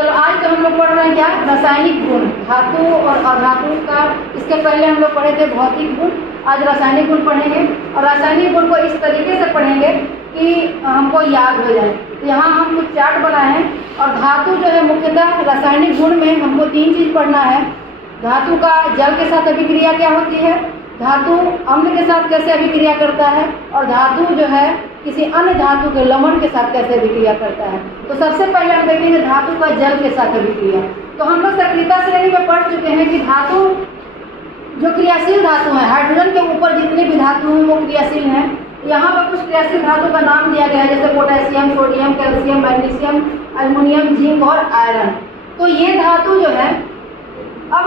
चलो आज तो हम लोग पढ़ रहे हैं क्या, रासायनिक गुण, धातु और अधातु का। इसके पहले हम लोग पढ़े थे भौतिक गुण, आज रासायनिक गुण पढ़ेंगे। और रासायनिक गुण को इस तरीके से पढ़ेंगे कि हमको याद हो जाए। तो यहाँ हम कुछ चार्ट बनाए हैं। और धातु जो है मुख्यतः रासायनिक गुण में हमको 3 चीज़ पढ़ना है। धातु का जल के साथ अभिक्रिया क्या होती है, धातु अम्ल के साथ कैसे अभिक्रिया करता है, और धातु जो है किसी अन्य धातु के लवण के साथ कैसे अभिक्रिया करता है। तो सबसे पहले हम देखेंगे धातु का जल के साथ अभिक्रिया। तो हम लोग सक्रियता श्रेणी में पढ़ चुके हैं कि धातु जो क्रियाशील धातु है, हाइड्रोजन के ऊपर जितने भी धातु हैं वो क्रियाशील हैं। यहाँ पर कुछ क्रियाशील धातु का नाम दिया गया है, जैसे potassium, sodium, calcium, magnesium, aluminium, zinc और आयरन। तो ये धातु जो है, अब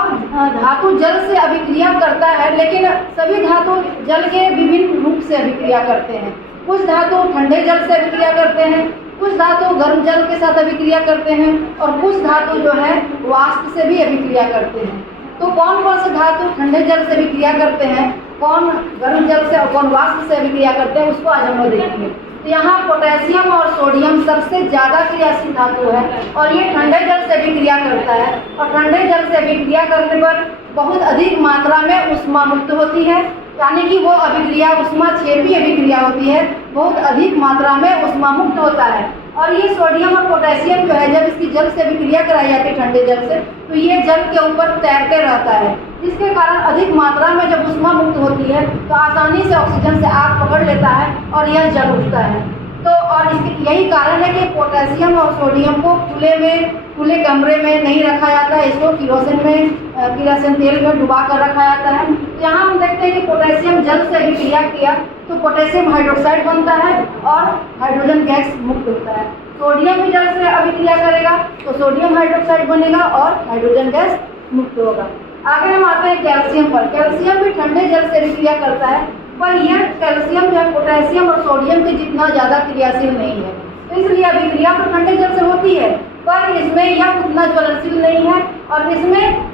धातु जल से अभिक्रिया करता है, लेकिन सभी धातु जल के विभिन्न रूप से अभिक्रिया करते हैं। कुछ धातु ठंडे जल से अभिक्रिया करते हैं, कुछ धातु गर्म जल के साथ अभिक्रिया करते हैं, और कुछ धातु जो है वाष्प से भी अभिक्रिया करते हैं। तो कौन कौन से धातु ठंडे जल से अभिक्रिया करते हैं, कौन गर्म जल से और कौन वाष्प से अभिक्रिया करते हैं, उसको आज हम लोग देखेंगे। तो यहाँ पोटेशियम और सोडियम सबसे ज़्यादा क्रियाशील धातु है, और ये ठंडे जल से अभिक्रिया करता है। और ठंडे जल से अभिक्रिया करने पर बहुत अधिक मात्रा में ऊष्मा मुक्त होती है, यानी कि वो अभिक्रिया ऊष्माक्षेपी अभिक्रिया होती है, बहुत अधिक मात्रा में ऊष्मा मुक्त होता है। और ये सोडियम और पोटेशियम जो है, जब इसकी जल से अभिक्रिया कराई जाती है ठंडे जल से, तो ये जल के ऊपर तैरते रहता है, जिसके कारण अधिक मात्रा में जब ऊष्मा मुक्त होती है तो आसानी से ऑक्सीजन से आग पकड़ लेता है और यह जल उठता है। तो और इसके यही कारण है कि पोटेशियम और सोडियम को खुले कमरे में नहीं रखा जाता है, इसको किरोसिन तेल में डुबा कर रखा जाता है। यहाँ हम देखते हैं कि पोटेशियम जल से अभिक्रिया किया तो पोटेशियम हाइड्रोक्साइड बनता है और हाइड्रोजन गैस मुक्त होता है। सोडियम भी जल से अभिक्रिया करेगा तो सोडियम हाइड्रोक्साइड बनेगा और हाइड्रोजन गैस मुक्त होगा। आगे हम आते हैं कैल्शियम पर। कैल्शियम भी ठंडे जल से अभिक्रिया करता है, पर यह कैल्शियम जो है पोटेशियम और सोडियम के जितना ज़्यादा क्रियाशील नहीं है। तो इसलिए अभिक्रिया तो ठंडे जल से होती है, पर इसमें यह उतना ज्वलनशील नहीं है और इसमें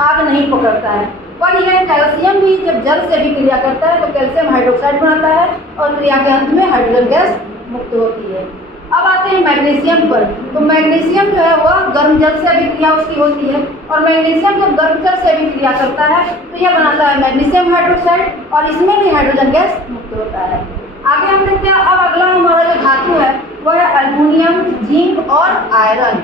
आग नहीं पकड़ता है। पर यह कैल्शियम भी जब जल से अभिक्रिया करता है तो कैल्शियम हाइड्रोक्साइड बनाता है और क्रिया के अंत में हाइड्रोजन गैस मुक्त होती है। अब आते हैं मैग्नीशियम पर। तो मैग्नीशियम जो है वह गर्म जल से अभिक्रिया उसकी होती है, और मैग्नीशियम जब गर्म जल से अभिक्रिया करता है तो यह बनाता है मैग्नीशियम हाइड्रोक्साइड और इसमें भी हाइड्रोजन गैस मुक्त होता है। आगे हम देखते हैं, अब अगला हमारा जो धातु है वह है एल्युमिनियम, जिंक और आयरन।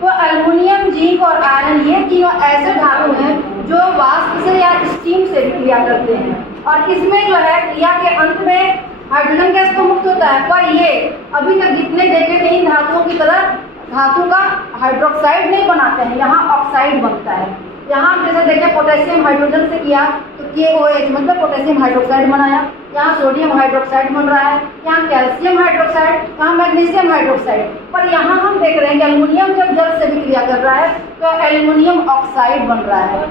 तो एल्युमिनियम, जिंक और आयरन ये तीनों ऐसे धातु हैं जो वाष्प से या स्टीम से अभिक्रिया करते हैं, और इसमें जो है क्रिया के अंत में हाइड्रोजन गैस तो मुक्त होता है, पर ये अभी तक जितने देखे थे इन धातुओं की तरह धातु का हाइड्रोक्साइड नहीं बनाते हैं, यहाँ ऑक्साइड बनता है। यहाँ जैसे देखें पोटेशियम हाइड्रोजन से किया तो KOH मतलब पोटेशियम हाइड्रोक्साइड बनाया, यहाँ सोडियम हाइड्रोक्साइड बन रहा है, यहाँ कैल्शियम हाइड्रोक्साइड, यहाँ मैग्नीशियम हाइड्रोक्साइड। पर यहाँ हम देख रहे हैं कि एल्युमिनियम जब जल से विक्रिया कर रहा है तो एल्युमिनियम ऑक्साइड बन रहा है।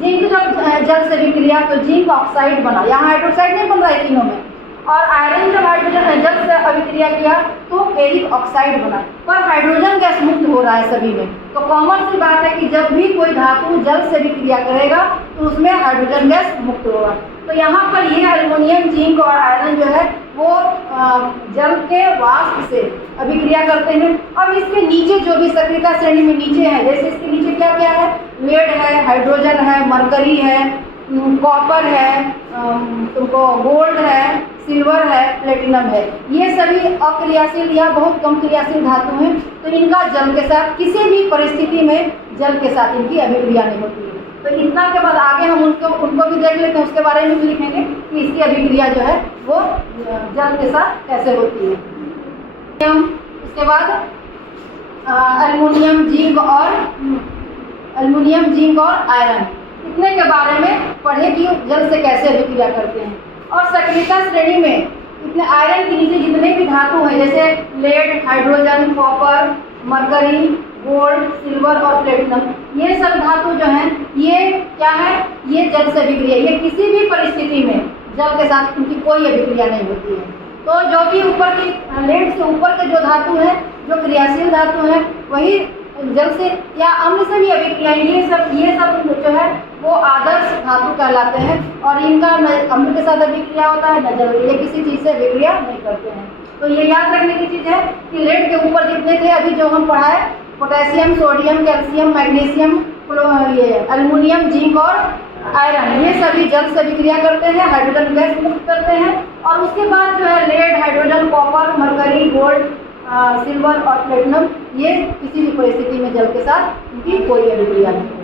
जिंक जब जल से विक्रिया तो जिंक ऑक्साइड बना, यहाँ हाइड्रोक्साइड नहीं बन रहा है तीनों में। और आयरन जब हाइड्रोजन जल से अभिक्रिया किया तो फेरिक ऑक्साइड बना, पर हाइड्रोजन गैस मुक्त हो रहा है सभी में। तो कॉमन सी बात है कि जब भी कोई धातु जल से अभिक्रिया करेगा तो उसमें हाइड्रोजन गैस मुक्त होगा। तो यहाँ पर ये एल्युमिनियम, जिंक और आयरन जो है वो जल के वाष्प से अभिक्रिया करते हैं। अब इसके नीचे जो भी सक्रियता श्रेणी में नीचे है, जैसे इसके नीचे क्या क्या है, लेड है, हाइड्रोजन है, मरकरी है, कॉपर है, तुमको गोल्ड है, सिल्वर है, प्लेटिनम है। ये सभी अक्रियाशील या बहुत कम क्रियाशील धातु हैं, तो इनका जल के साथ किसी भी परिस्थिति में जल के साथ इनकी अभिक्रिया नहीं होती है। तो इतना के बाद आगे हम उनको भी देख लेते हैं, उसके बारे में भी लिखेंगे कि इसकी अभिक्रिया जो है वो जल के साथ कैसे होती है। उसके बाद एल्युमिनियम, जिंक और आयरन इतने के बारे में पढ़े कि जल से कैसे अभिक्रिया करते हैं। और सक्रियता श्रेणी में इतने आयरन के नीचे जितने भी धातु हैं, जैसे lead, hydrogen, copper, mercury, gold, silver और प्लेटिनम, ये सब धातु जो हैं ये क्या है, ये जल से अभिक्रिया, ये किसी भी परिस्थिति में जल के साथ उनकी कोई अभिक्रिया नहीं होती है। तो जो भी ऊपर की लेड से ऊपर के जो धातु हैं, जो क्रियाशील धातु हैं, वही जल से या अम्ल से भी अभिक्रिया, ये सब जो है वो आदर्श धातु कहलाते हैं, और इनका न अम्ल के साथ अभिक्रिया होता है न जल, ये किसी चीज़ से अभिक्रिया नहीं करते हैं। तो ये याद रखने की चीज़ है कि लेड के ऊपर जितने थे अभी जो हम पढ़ाए पोटेशियम, सोडियम, कैल्शियम, मैग्नीशियम, ये एल्युमिनियम, जिंक और आयरन, ये सभी जल से विक्रिया करते हैं, हाइड्रोजन गैस मुक्त करते हैं। और उसके बाद जो है lead, hydrogen, copper, mercury, gold, silver और प्लेटिनम, ये किसी भी परिस्थिति में जल के साथ उनकी कोई अभिक्रिया नहीं है।